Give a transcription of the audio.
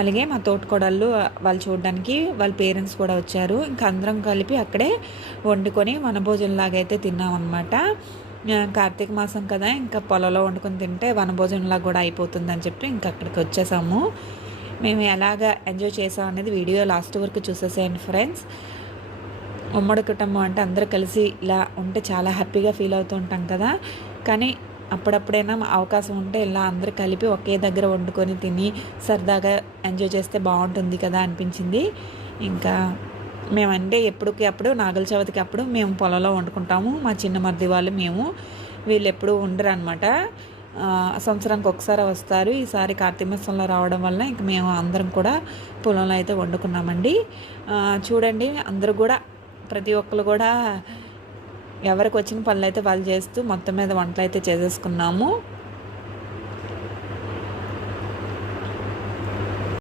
అలాగే మా తోటికోడళ్ళు వాళ్ళు చూడడానికి వాళ్ళ పేరెంట్స్ కూడా వచ్చారు. ఇంకా అందరం కలిపి అక్కడే వండుకొని వనభోజనంలాగా అయితే తిన్నామన్నమాట. కార్తీక మాసం కదా, ఇంకా పొలంలో వండుకొని తింటే వనభోజనంలాగా కూడా అయిపోతుందని చెప్పి ఇంక అక్కడికి వచ్చేసాము. మేము ఎలాగ ఎంజాయ్ చేసాం అనేది వీడియో లాస్ట్ వరకు చూసేసేయండి ఫ్రెండ్స్. ఉమ్మడి కుటుంబం అంటే అందరూ కలిసి ఇలా ఉంటే చాలా హ్యాపీగా ఫీల్ అవుతూ ఉంటాం కదా. కానీ అప్పుడప్పుడైనా అవకాశం ఉంటే ఇలా అందరూ కలిపి ఒకే దగ్గర వండుకొని తిని సరదాగా ఎంజాయ్ చేస్తే బాగుంటుంది కదా అనిపించింది. ఇంకా మేమంటే ఎప్పటికి అప్పుడు నాగుల చవితికి అప్పుడు మేము పొలంలో వండుకుంటాము. మా చిన్న మరిది వాళ్ళు మేము, వీళ్ళు ఎప్పుడు ఉండరు అనమాట. సంవత్సరానికి ఒకసారి వస్తారు. ఈసారి కార్తీక మాసంలో రావడం వల్ల ఇంక మేము అందరం కూడా పొలంలో అయితే వండుకున్నామండి. చూడండి అందరూ కూడా ప్రతి ఒక్కరు కూడా ఎవరికి వచ్చిన పనులు అయితే వాళ్ళు చేస్తూ మొత్తం మీద వంటలు అయితే చేసేసుకున్నాము.